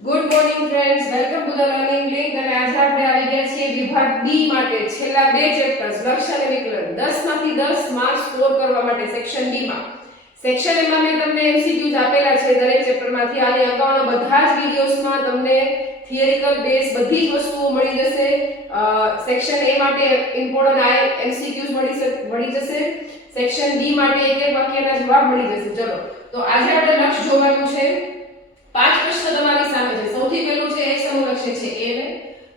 Good morning friends, welcome to the learning link. અને આજે આપણે આવી ગયા છીએ વિભાગ બી માટે છેલ્લા બે ચેપ્ટર્સ લક્ષ્ય અને વિકલન 10 માંથી 10 માર્ક્સ સ્કોર કરવા માટે સેક્શન બી માં. સેક્શન એ માં મેં તમને એમસીક્યુઝ આપેલા છે દરેક ચેપ્ટરમાંથી. આની અગાઉના બધા જ વિડિયોઝમાં તમને થિયરિકલ બેઝ બધી જ વસ્તુઓ મળી જશે. સેક્શન એ માટે ઇમ્પોર્ટન્ટ એમસીક્યુઝ મળી જશે. સેક્શન બી માટે એક એક વાક્યના જવાબ મળી જશે. ચલો તો આજે આપણે લક્ષ્ય જોવાનું છે. 5 પ્રશ્ન તમારી સામે છે. સૌથી પહેલું છે x અનુલક્ષે છે a ને.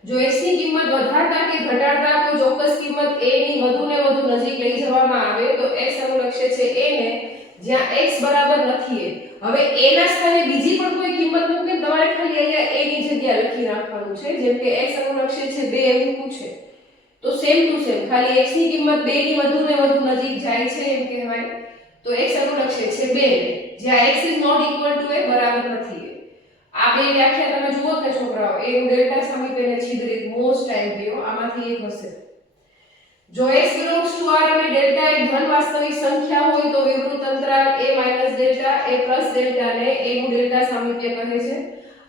જો x ની કિંમત વધારતા કે ઘટાડતા કોઈ ચોક્કસ કિંમત a ની વધુને વધુ નજીક લઈ જવામાં આવે તો x અનુલક્ષે છે a ને જ્યાં x બરાબર નથી a. હવે a ના સ્થાને બીજી પણ કોઈ કિંમત મૂકીને તમારે ખાલી અહીંયા a ની જગ્યા લખી નાખવાનું છે. જેમ કે x અનુલક્ષે છે 2 એવું પૂછે તો સેમ ટુ સેમ ખાલી x ની કિંમત 2 ની વધુને વધુ નજીક જાય છે એમ કહેવાય. તો x અનુલક્ષે છે 2 ને જ્યાં x ≠ a બરાબર નથી. આ બે વ્યાખ્યા તમે જુઓ કે છોકરાઓ એ ડેલ્ટા સમીકરણને છિદ્રિત મોસ્ટ ટાઈમ પીઓ આમાંથી એક હશે. જો x belongs to r અને ડેલ્ટા એક ધન વાસ્તવિક સંખ્યા હોય તો વિવૃત અંતરાલ a - ડેલ્ટા a ડેલ્ટા ને a નું ડેલ્ટા સામીપ્ય કહે છે.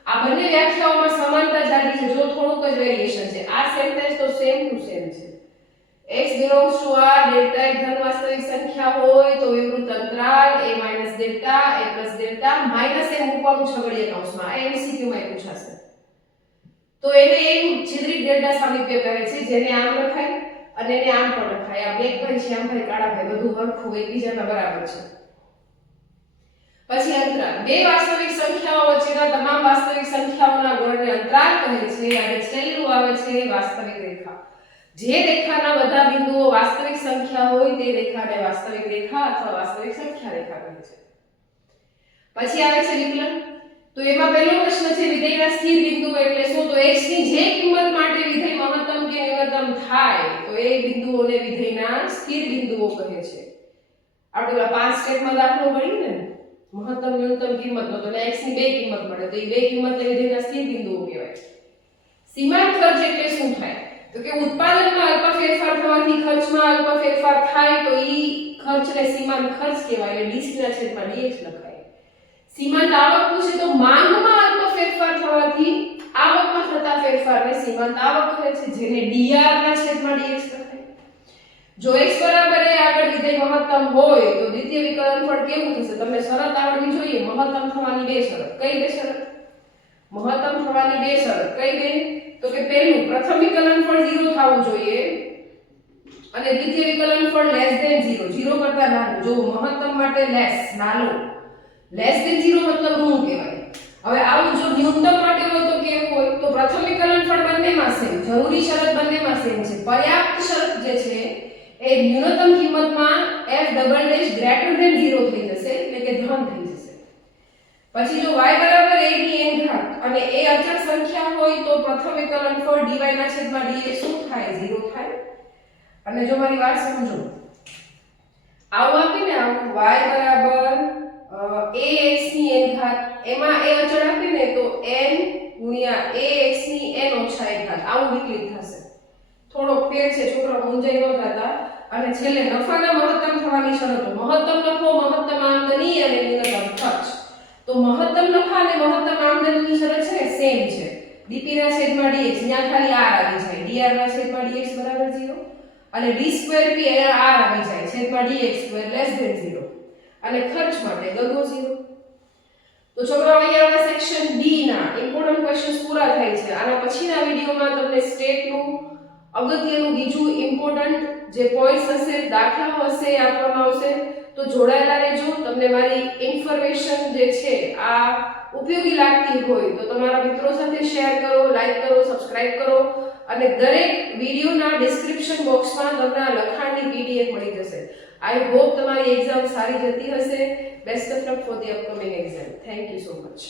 આ બંને વ્યાખ્યાઓમાં સમાનતા જારી છે. જો થોડુંક જ વેરીએશન છે. આ સેન્ટેન્સ તો સેમ ટુ સેમ છે. x belongs to r delta એક ધન વાસ્તવિક સંખ્યા હોય તો વિવૃત અંતરાલ a - delta a delta minus a મૂકવાનું છગડીયા કૌંસમાં. આ એમસીક્યુ માં પૂછાશે. તો એને એ છિદ્રિત ડેલ્ટા સામીપ્ય કહે છે જેને આમ લખાય અને એને આમ પણ લખાય. આ બ્લેક ભાઈ છે આમ ભાઈ કાળા ભાઈ બધું હરખું એકબીજાના બરાબર છે. પછી અંતરાલ બે વાસ્તવિક સંખ્યાઓ વચ્ચેના તમામ વાસ્તવિક સંખ્યાઓના ગણને અંતરાલ કહે છે. અને છેલ્લું આવે છે વાસ્તવિક રેખા. જે રેખાના બધા બિંદુઓ વાસ્તવિક સંખ્યા હોય તે રેખાને વાસ્તવિક રેખા અથવા વાસ્તવિક સંખ્યા રેખા કહે છે. પછી આવે છે વિકલન. તો એમાં પહેલો પ્રશ્ન છે વિધેયના સ્થિર બિંદુઓ એટલે શું? તો x ની જે કિંમત માટે વિધેય મહત્તમ કે ન્યૂનતમ થાય તો એ બિંદુઓને વિધેયના સ્થિર બિંદુઓ કહે છે. આપણે 5 સ્ટેપમાં દાખલો ગણી ને મહત્તમ ન્યૂનતમ કિંમતનો તો x ની બે કિંમત મળે તો એ બે કિંમતને વિધેયના સ્થિર બિંદુઓ કહેવાય. સીમાંત ખર્ચ એટલે શું થાય? તો કે ઉત્પાદનમાં અલ્પ ફેરફાર થવાથી ખર્ચમાં અલ્પ ફેરફાર થાય તો ઈ ખર્ચને સીમાંત ખર્ચ કહેવાય. એટલે dx/dx લખાય. સીમાંત આવક પૂછે તો માંગમાં અલ્પ ફેરફાર થવાથી આવકમાં થતા ફેરફારને સીમાંત આવક કહે છે જેને dr/dx લખાય. જો x બરાબર a આગળ વિધેય મહત્તમ હોય તો દ્વિતીય વિકલનફળ કેવું થશે? તમને શરત આવડવી જોઈએ. મહત્તમ થવાની બે શરત. કઈ બે શરત? મહત્તમ થવાની બે શરત કઈ બે? તો કે પહેલું પ્રથમ વિકલનફળ 0 થવું જોઈએ અને દ્વિતીય વિકલનફળ <0 0 કરતા નાનું. જો મહત્તમ માટે લેસ નાનો <0 મતલબ ઋણ કહેવાય. હવે આવું જો ન્યૂનતમ માટે હોય તો કેવું હોય? તો પ્રથમ વિકલનફળ બંનેમાં સેમ. જરૂરી શરત બંનેમાં સેમ છે. પર્યાપ્ત શરત જે છે એ ન્યૂનતમ કિંમતમાં f <0 થઈ જશે એટલે કે ધન થઈ જશે. પછી જો y બરાબર a ની n ઘાત અને a અચળ સંખ્યા હોય તો પ્રથમ વિકલનફળ dy/dx શું થાય? 0 થાય. અને જો મારી વાત સમજો આવું આપીને આવું y બરાબર ax ની n ઘાત એમાં a અચળ આપીને તો n ગુણ્યા ax ની n ઓછા 1 ઘાત આવું વિકલિત થશે. થોડો ફેર છે છોકરા મૂંઝાઈ ન થતા. અને છેલ્લે નફાના મહત્તમ થવાની શરતો. મહત્તમ નફો, મહત્તમ આમદની અને ન્યૂનતમ ખર્ચ. તો મહત્તમ નફા અને મહત્તમ આમદનીની શરત છે ને સેમ છે. dp/dx ત્યાં ખાલી r આવી જાય. dr/dx બરાબર 0 અને d2p r આવી જાય dx2 <0 અને ખર્ચ માટે ગગો 0. તો છોકરાઓ અહીંયા આપણા સેક્શન ડી ના ઇમ્પોર્ટન્ટ ક્વેશ્ચન્સ પૂરા થાય છે. આના પછીના વિડિયોમાં તમને સ્ટેટનું અગત્યનું બીજું ઇમ્પોર્ટન્ટ જે પોઈન્ટ્સ હશે, દાખલાઓ હશે આપવામાં આવશે. તો જોડાયેલા રહેજો. તમને મારી ઇન્ફોર્મેશન જે છે આ ઉપયોગી લાગતી હોય તો તમારા મિત્રો સાથે શેર કરો, લાઈક કરો, સબસ્ક્રાઇબ કરો અને દરેક વિડિયોના ડિસ્ક્રિપ્શન બોક્સમાં તમને આ લખાણની પીડીએફ મળી જશે. આઈ હોપ તમારી એક્ઝામ સારી જતી હશે. Best of luck for the upcoming exam. Thank you so much.